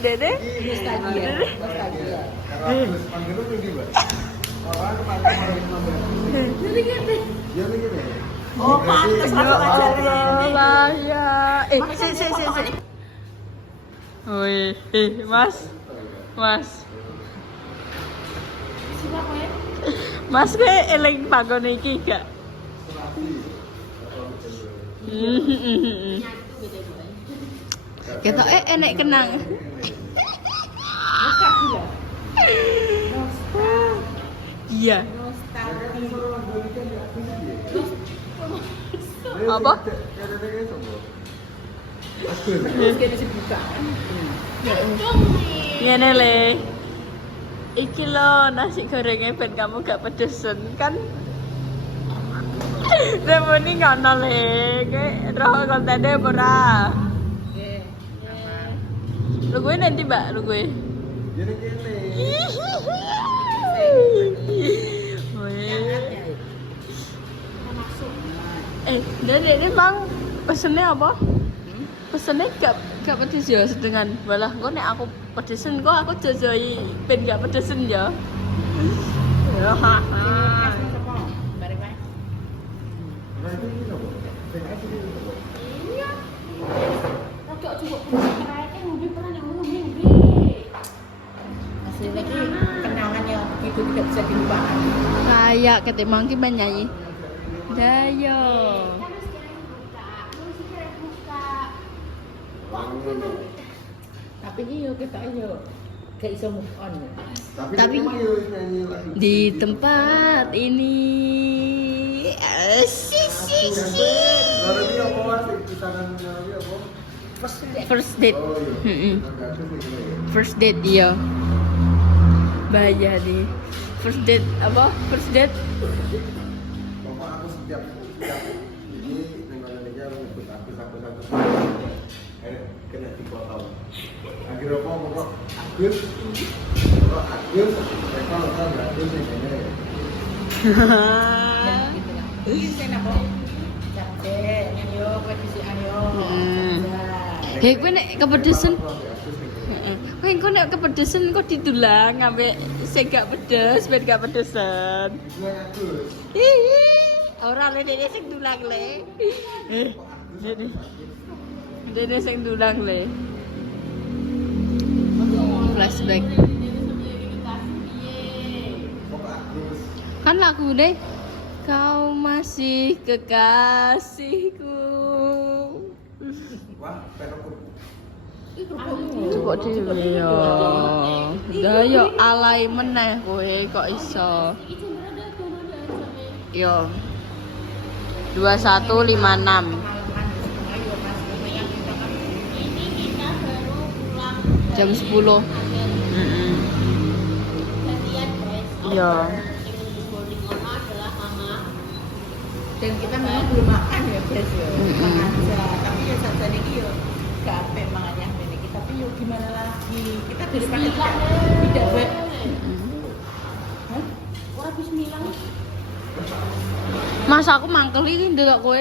Dede. Nostalgia. Oh, pantes Ya aku Allah ya. Si. Wih, Mas. Mas ke eling panggon iki gak? Kita enek kenang. Iya. Apa? Ngene le. Iki lo nasi gorengnya ben kamu gak pedesen kan? Remoni ngono le, kayak roh kontennya ora. Lu gue nanti mbak, lu gue. Dede bang, pesennya apa? Pesennya gak pedes ya sedengan. Malah kok nek aku pedesen kok aku jajai ben gak pedesen ya. Ya haha. Asli lagi kenangan yang itu tidak bisa dilupakan. Kayak ketimbang ki nyanyi. Dayo. Tapi iyo kita iyo gak bisa move on. Tapi di tempat ini si. First date. First date iya. Bahaya nih. First date apa? First date. Pokok aku setiap ini dengan dia menyebut aku satu-satu. Kena dipotong. Akhirnya pokok Agus, mereka nonton Agus ini. Ini apa? Capek, nyanyo, petisi ayo. Hei, kowe nek kepedesan. Kowe engko nek kepedesan kok didulang ambek sing gak pedes, ben gak pedesan. Hihi. Ora le dene sing dulang le. Dene sing dulang le. Flashback. Kan lagu deh. Kau masih kekasihku. Wah, pengen Coba dhewe yo. Lah yo alay meneh kowe kok iso. Yo. 2156. Jam 10. Yo. Dan kita memang belum makan ya guys ya. Makan aja. Tapi ya saat ini yo gak apik mangan yang ini. Tapi yo gimana lagi? Kita daripada tidak baik. Ora bismillah. Mas aku mangkel iki ndelok kowe.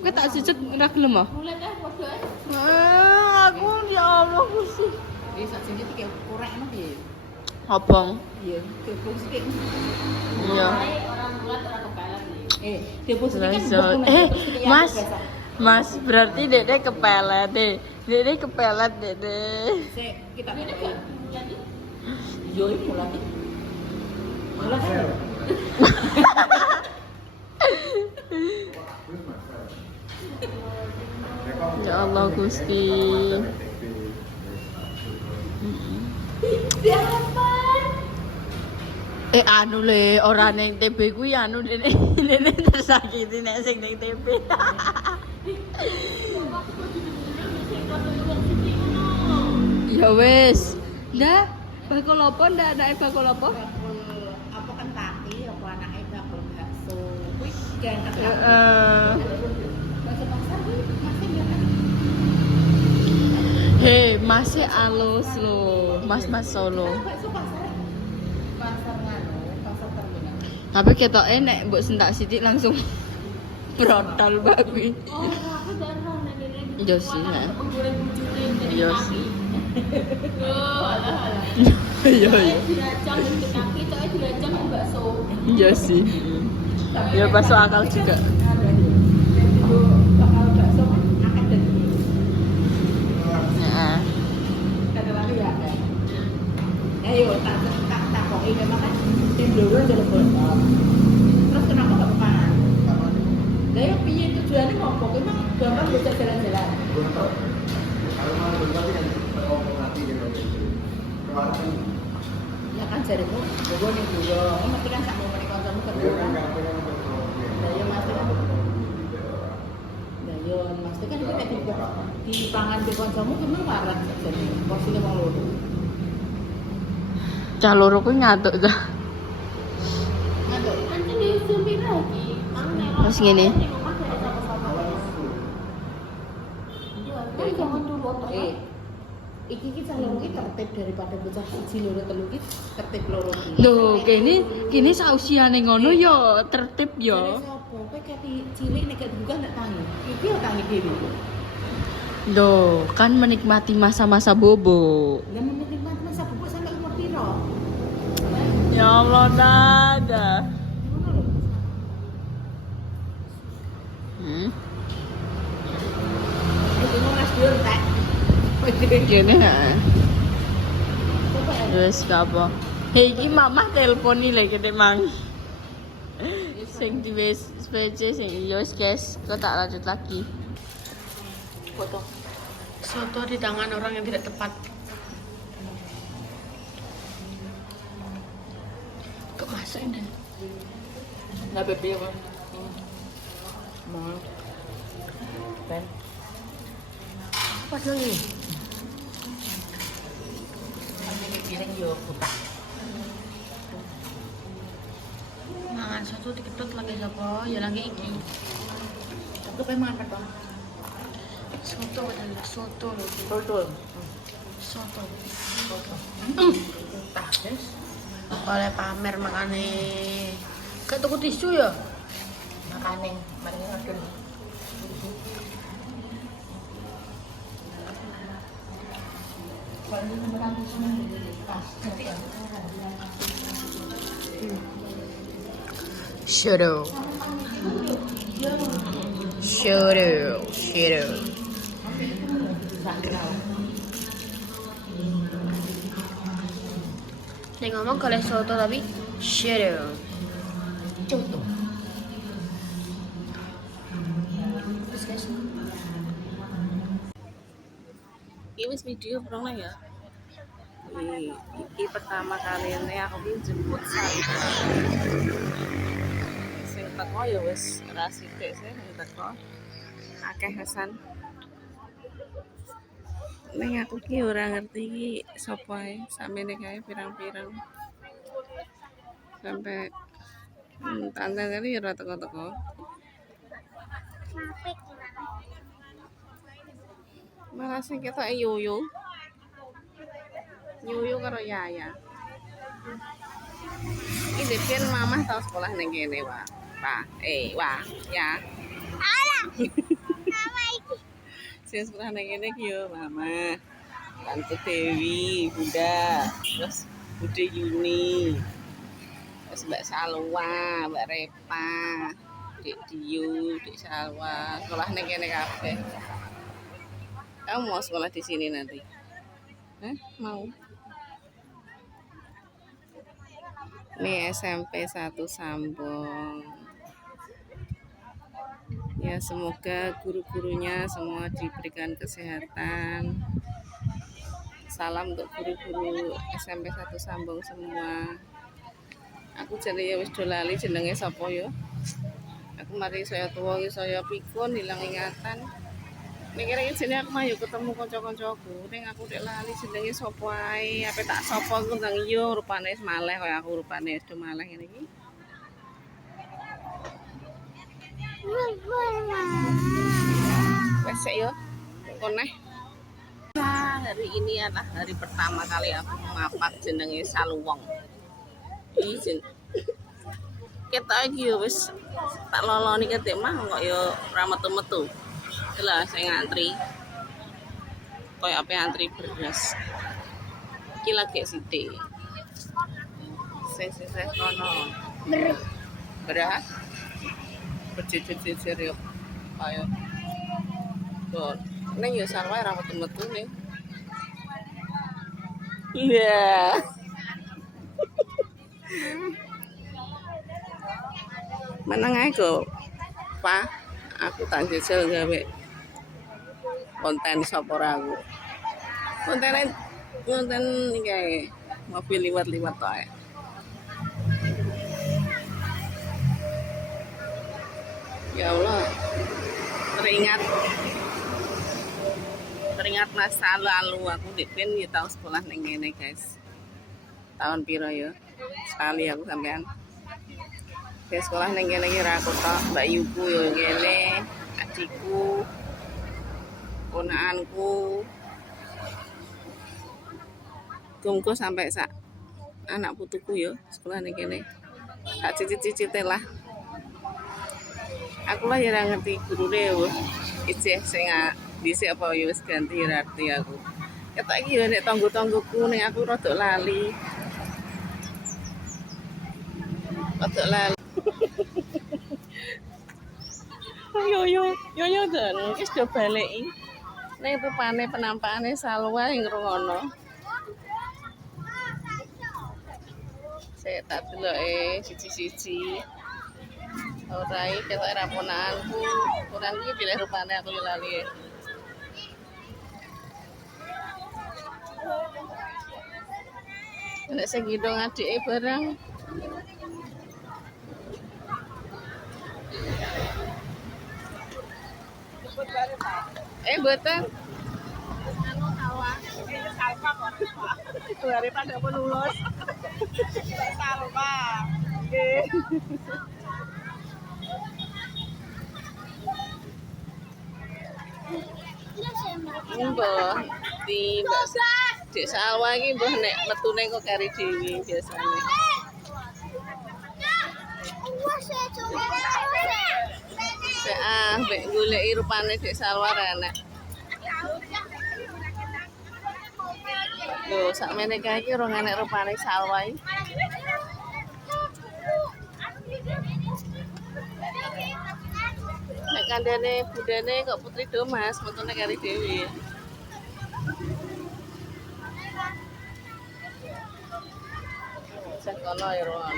Kowe tak sujud ora gelem ah? Mulai kan podo ae. Aku ya Allah Gusti. Wis sak sini iki kurang enak piye? Obong. Iya, kepung sik. Iya. Orang bulat ora kebalan nih. Kepung sik kan. So, Mas, berarti Dede kepelet deh. Dede kepelet Dede. Sik, kita mulai. Yo iki mulai. Mulai. Ya Allah Gusti. Anu le ora ning TB kuwi anu dene tersakiti nek sing ning TB. Ya wis. Ndak bakul apa ndak anake bakul apa? Apa kentaki apa anake bakul bakso. Kuwi ganteng. Heeh. Bakso pasar kuwi masih ya kan. Hei, masih halus lo, mas Solo. Bakso pasar. Pasar nganu, pasar terminal. Tapi ketok nek mbok sentak sithik langsung brotol babi. Oh, aku darah nek Iya sih, ya. Iya sih. Oh, alah. Iya iya. Dirajang untuk kaki, soalnya dirajang yang bakso. Iya sih. Ya masuk akal juga. Bakal bakso kan akan dari Heeh. kata lagi ya kan. Ayo tak kok ini memang kan tim dulu aja lebih. Terus kenapa gak kepangan? Lah ya piye tujuannya ngomong emang gampang bisa jalan-jalan. Kalau mau berarti kan ngomong nanti gitu. Kemarin kan Ya kan jariku, gue nih dulu. Oh, mesti kan tak mau menikah kamu dia kedua kan kan. nggak pengen berproses. Lah ya mas kan. Lah yo mas kan kita di pangan di koncomu kemen waras jadi porsinya mau loro. Cah loro ku nyatuk dah. Ngaduk kan ini sumpi lagi. Terus gini. Iki kita loro iki tertib daripada bocah siji loro telu iki tertib loro iki. Loh, kene sausiane ngono ya tertib Jadi ya. sopo kowe kati cilik nek gak dibuka ndak tangi. Iki yo tangi dhewe. Loh, kan menikmati masa-masa bobo. Lah menikmati masa bubuk sampai umur piro? Ya Allah, Nada. Ngono lho. Iki mau Mas Dur tak. Kene heeh. Wes apa? Hei, iki mamah telepon iki lek kene mang. Sing di SPC sing ya wis guys, kok tak lanjut lagi. Foto. Soto di tangan orang yang tidak tepat. Kok masuk ini? Enggak bebe apa? Mau. Ben. Pas lagi. Ini giling yo buta. Mangan soto diketut lagi sapa? Ya lagi iki. Aku pengen makan apa? Soto adalah soto lho. Betul. Soto. Tah, guys. Oleh pamer makane. Gak tuku tisu ya? Makane, mari ngadun. Kalau ini beneran tisu pas jadi ya. Shadow. Shadow. Shadow. Dia ngomong kalau soto tapi shadow. Contoh. Terus guys. Ini wis video pernah ya? Ini pertama kali ini aku jemput Santa. Sing teko ya wis ra sithik sih sing teko. Akeh kesan. Ning aku ki ora ngerti iki sapa ae, samene kae pirang-pirang. Sampai tante tadi ora teko-teko. Malah sing ketok yoyo. Yoyo karo Yaya. Iki depen mamah tau sekolah ning kene, Wak. Wah, ya. Alah. Mama iki. Sing sekolah ning kene ki yo Mama. Tante Dewi, Bunda, terus Bude Yuni. Terus Mbak Salwa, Mbak Repa, Dek Diu, Dek Salwa, sekolah ning kene kabeh. Kamu mau sekolah di sini nanti? Mau? Ini SMP 1 Sambong. Ya semoga guru-gurunya semua diberikan kesehatan. Salam untuk guru-guru SMP 1 Sambong semua. Aku jadi ya wis do lali jenenge sapa ya? Aku mari saya tua iki saya pikun hilang ingatan. Nek kira jenenge aku mayu ketemu kanca-kancaku, ning aku nek lali jenenge sapa ae, ape tak sapa aku ndang iya rupane wis maleh kaya aku rupane wis do maleh ngene iki. Wes sik yo. Koneh. Hari ini adalah hari pertama kali aku mapak jenenge saluwong. Iki ketok iki yo wis tak loloni ketik mah kok yo ora metu-metu. Lah saya ngantri. koyo ape antri beras. Iki lagi sithik. Sing kono. Beras. Berjejer-jejer yo. Ayo. Tuh. Ning yo sarwae ra metu ning. Iya. Meneng ae kok. Pak, aku tak jajal gawe konten sapa ra aku. Konten iki mobil liwat-liwat ae. Ya Allah. Teringat masa lalu aku dipen ya tahun sekolah ning ngene, guys. Tahun piro ya? Sekali aku sampean. Ke sekolah ning kene iki ra aku tok, Mbak Yuku yo ngene, adikku, ponakanku. Muga sampai sak anak putuku yo sekolah ning kene. Sak cicit-cicite lah. Aku lah ya ra ngerti gurune yo. Isih sing dhisik apa yo wis ganti arti aku. Ketok iki yo nek tangga-tanggoku ning aku rada lali. Rada lali. Yo dan wis do baleki. Ning rupane penampakane Salwa ing rungono. Saya tak deloke siji-siji. Ora iki ketok ra ponakanku. Ponakanku iki pilih rupane aku yo lali. Nek sing gendong adike barang. Mboten. Anu sawah. Salva kok. Daripada pun lulus. Salva. Nggih. Mbah di Dek Salwa iki mbah nek metune kok kari dhewe biasane. Mbek goleki rupane Dek Salwa enak. Lho, sakmene kae iki ora enek rupane Salwa iki. Nek kandhane budane kok Putri Domas, metune kari dhewe. Sak kono ya rono.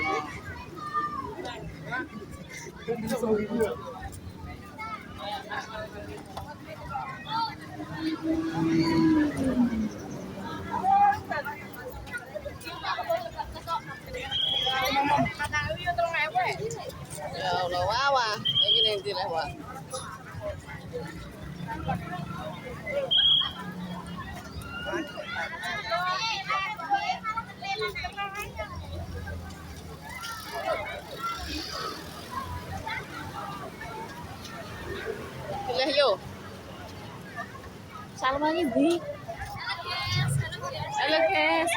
Ya Allah, wah, iki ning ndi lek, Wak. Pilih yo. Salma iki ndi? Halo guys,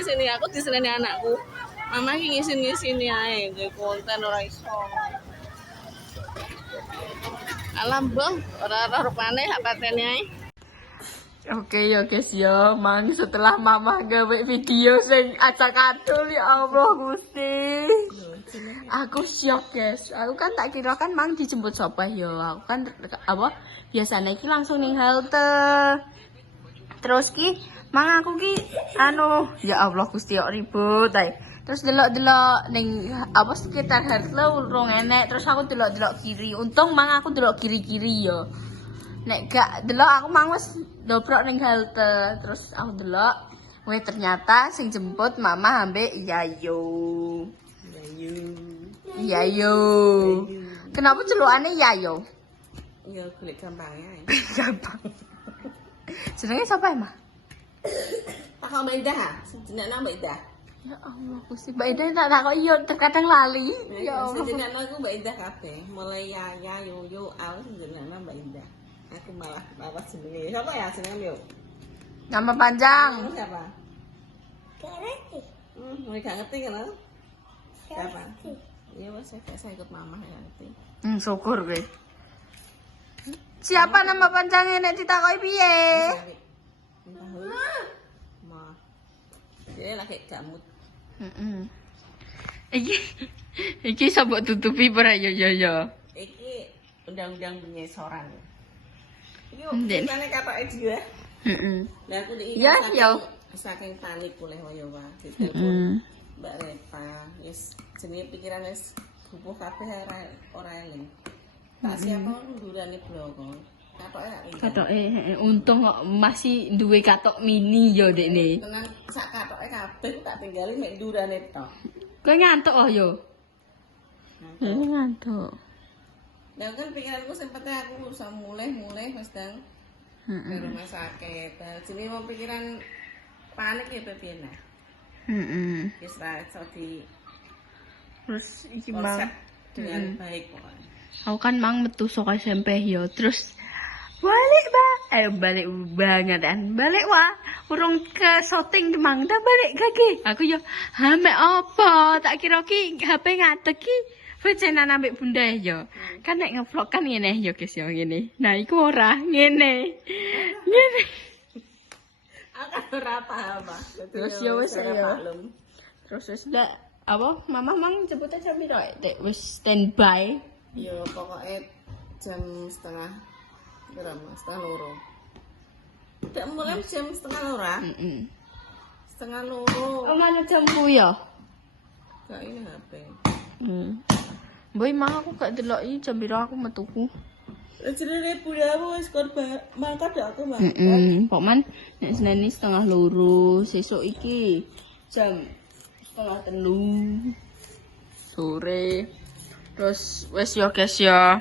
Sini aku diseneni anakku. Mama iki ngisin-ngisini ae nggawe konten ora iso. Alam bang, ora rupane hak patene ae. Oke ya guys ya, mang setelah mama gawe video sing acak-acul ya Allah Gusti. Aku syok guys. Aku kan tak kira kan mang dijemput sapa ya. Aku kan apa biasanya iki langsung ning halte. Terus ki mang aku ki anu ya Allah Gusti kok ribut ae. Terus delok-delok ning apa sekitar halte urung enek. Terus aku delok-delok kiri. Untung mang aku delok kiri-kiri ya. Nek gak delok aku mang wis dobrok ning halte. Terus aku delok, weh ternyata sing jemput mama ambek Yayo. Yayo. Kenapa celukane Yayo? Ya golek gampange ae. Gampang. Jenenge sapa emang? Tak kok Mbak Indah, jenenge Mbak Indah. Ya Allah, Gusti Mbak Indah tak takok iya terkadang lali. Ya Allah. Jenenge aku Mbak Indah kabeh, mulai Yaya, Yoyo, Al jenenge Mbak Indah. Aku malah bawa jenenge. Siapa ya jenenge yo? Nama panjang. Kamu siapa? Gak ngerti. Gak ngerti kan? Siapa? Ya wes saya ikut mama ya nanti. Syukur gue. Siapa nama panjangnya nek ditakoki piye? Ma. Dia lagi gamut. Heeh. Iki sabuk tutupi ora yo. Iki undang-undang penyesoran. Iki Ndek. ceritane katoke juga. Heeh. Lah aku iki Ya, yo. saking panik oleh wayo wae. Heeh. Mbak Repa, yes, jenenge pikiran wis gupuh kabeh ora eling. Tak siapa ndurane bloko. Katoke untung kok masih duwe katok mini yo dekne. Tenang sak katoke kabeh tak tinggali mek ndurane tok. Kowe ngantuk oh yo. Ngantuk. Lah kan pikiranku sempete aku usah mulai wis dang ke rumah sakit. Jenenge mau pikiran panik ya piye nah. Wis ra iso di Terus iki konsep Bang, dengan baik pokoknya. aku kan mang metu saka SMP yo. Terus balik banget kan. Balik wah, urung ke syuting Mang dah balik kaki. Aku yo, ha mek apa? Tak kira ki HP ngadeg ki. Wecenan ambek bunda yo. Kan nek ngevlog kan ngene yo guys yo ngene. Nah, iku ora ngene. Ngene. Aku ora paham, Pak. Terus ya wis ya. Terus wis ndak apa mama mang jemput jam piro tek wis standby. Yo pokoknya jam setengah berapa? Setengah loro. Tidak mulai jam setengah loro. Setengah loro. Oh mana jamku ya? Gak ini HP. Boy mah aku gak delok iki jam piro aku metuku. Jenenge budamu wis korban mangkat aku mah. Pok man nek seneni setengah loro, sesuk iki jam setengah 3 sore. Terus wes yo guys yo.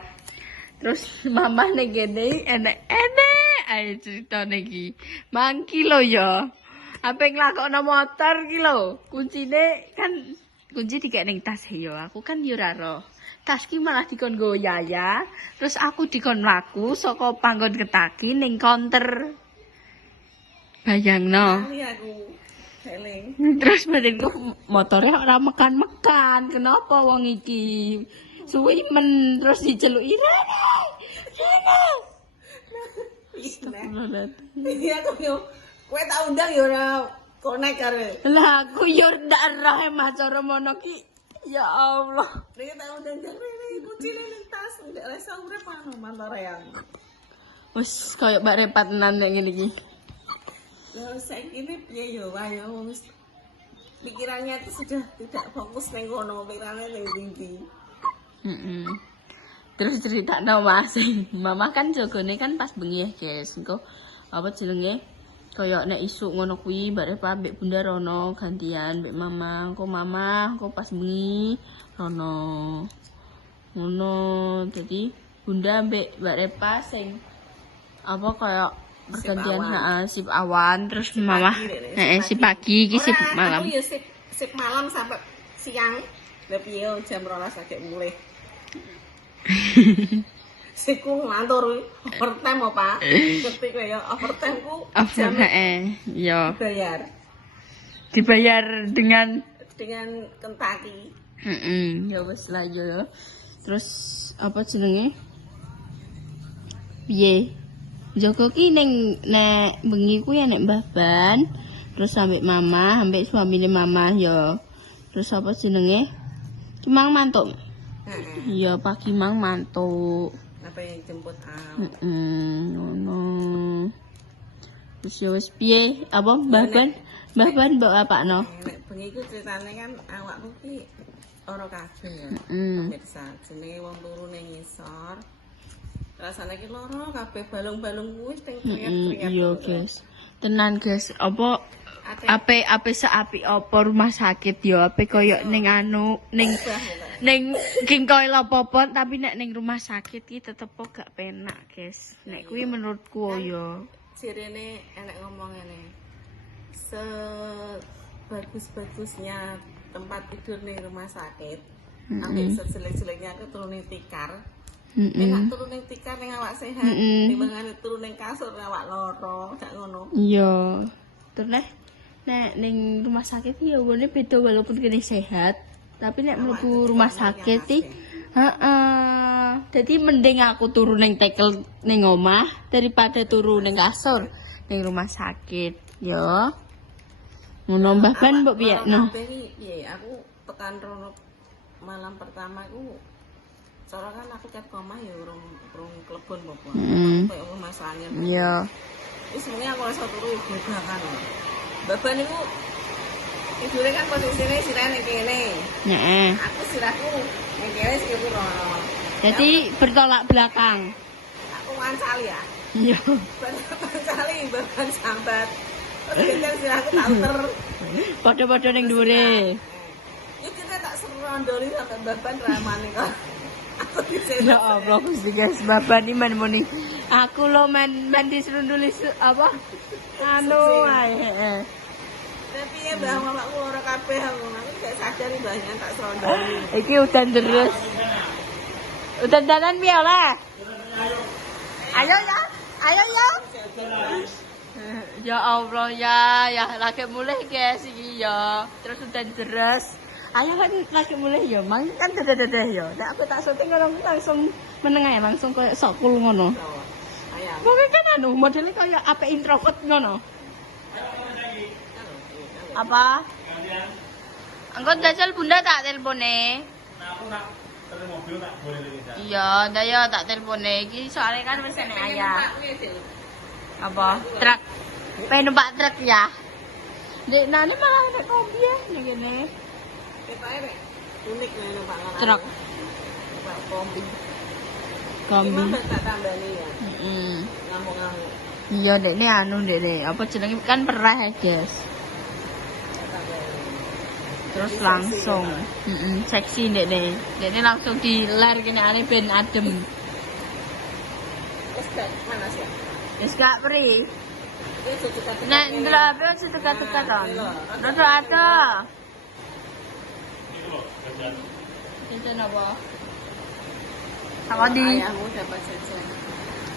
Terus mama nek gede enek ae cerita iki. Mangki lo yo. Ape nglakokno motor ki lho. Kuncine kan kunci dikek ning tas yo. Aku kan yo ora roh. Tas ki malah dikon nggo Yaya. Terus aku dikon mlaku saka panggon ketaki ning counter. Bayangno. Ini aku eling. Terus batinku motornya ora mekan-mekan. Kenapa wong iki? Suwi men terus diceluki Rene. Iya aku yo kowe tak undang yo ora konek kare. Lah aku yo ndak roh mah cara mono ki. Ya Allah. Nek tak undang jare kuncine ning tas ndak rasa urip anu mantor yang. Wes koyo Mbak Repat tenan nek ngene iki. Lah saiki ini piye yo wae wis pikirannya itu sudah tidak fokus ning kono, pikirannya ning ndi. Terus cerita Mas. Mama kan jogone kan pas bengi ya, guys. Engko apa jenenge? Kayak nek isuk ngono kuwi Mbak Repa mbek Bunda rono gantian mbek Mama. Engko pas bengi rono. Ngono. Jadi Bunda mbek Mbak Repa sing apa kayak pergantian sip awan terus Mama si pagi iki sip malam. Aku ya sip malam sampai siang. Lah piye jam 12 agak mulai. Siku ngantor overtime apa? Ketik ya overtime ku jam ya dibayar dengan Kentucky. Ya wis lah yo. Terus apa jenenge? Piye? Joko ki ning nek bengi ku ya nek Mbah Ban, terus ambek Mama, ambek suamine Mama yo. Terus apa jenenge? Cuma mantuk. Iya pagi mang mantuk. Apa yang jemput out? Ngono. Terus ya wis piye? Apa Mbah Ban? Mbah Ban mbok apakno? Nek bengi ku ceritane kan awakku ki ora kabeh ya. Pemirsa, jenenge wong turu ning ngisor. Rasane ki loro kabeh balung-balung kuwi sing keringat-keringat. Iya, guys. Tenan, guys. Apa ape seapi apa rumah sakit yo ape koyo ning anu ning gingkoy apa tapi nek ning rumah sakit ki tetep kok gak penak guys nek kuwi menurutku yo sirene enek ngomong ngene sebagus-bagusnya tempat tidur ning rumah sakit ambek sejelek-jeleknya aku turun ning tikar enak turun ning tikar ning awak sehat timbangane turun ning kasur ning awak loro gak ngono iya terus nek ning rumah sakit ya ngene beda walaupun kene sehat Tapi nek mlebu rumah sakit iki, heeh. Dadi mending aku turu ning tekel ning omah daripada turu ning kasur ning rumah sakit, yo. Ngono Mbah Ben mbok piye no? Aku tekan rono malam pertama iku soalnya kan aku cat koma ya urung klebon apa. Kayak masalahnya. Iya. Wis sebenarnya aku rasa turu ya gebrakan. Baban niku tidure kan posisine sirane kene. Heeh. Aku sirahku ning kene sik rono. Jadi bertolak belakang. Aku ngancali ya. Iya. Ngancali baban sambat. Terus sirahku tak uter. Padha-padha ning dhuwure. Ya kita tak serondoli sampai baban ramane kok. Aku bisa. Ya Allah, Gusti guys, bapak ini main muni. Aku lo main diserunduli apa? Anu ae. Tapi ya mbah mamaku ora kabeh aku gak sadar mbahnya tak serondoli. Iki udan terus. Udan dalan piye lah? Ayo ya. Ayo ya. Ya Allah ya lagi mulai guys iki ya. Terus udan deras. Ayo kan lagi mulai ya, mang kan dadah ya. Nek aku tak syuting ngono langsung meneng ae, langsung koyo sokul ngono. Ayam. Pokoke kan anu modelnya kayak apa introvert ngono. Apa? Engko jajal bunda tak telpone. Nah, aku nak terus mobil tak boleh lagi. Iya, ndak ya tak telpone iki soalnya kan wis enek ayah. Apa? Truk. Pengen numpak truk ya. Dek nane malah nek kombi ya ning kene. Ketoke nek unik nek numpak lan. Truk. Numpak kombi. Kombi. Gimana tak tambani ya? Heeh. Ngamuk-ngamuk. Iya, Dek ini anu Dek. Apa jenenge kan perah ya, guys. Terus langsung seksi Dek. Dek ini langsung diler kene ane ben adem. Wis gak mana sih? Wis gak pri. Iki sedekat. Nek ndelok HP sedekat-dekat kan. Rada ada. Itu apa? Saka di. Ayahmu dapat jajan.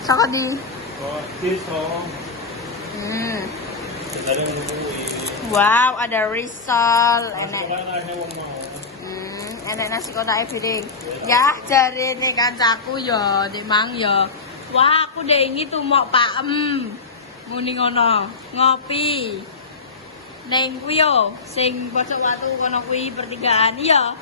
Saka di. Oh, pisau. Ada Wow, ada risol, enak. ada wong mau. Enak nasi kotak piring. Ya, jare nek kancaku ya, Dik Mang ya. Wah, aku dek ingi tuh mau paem. Muni ngono, ngopi. Neng kuwi yo, sing pojok watu kono kuwi pertigaan iya.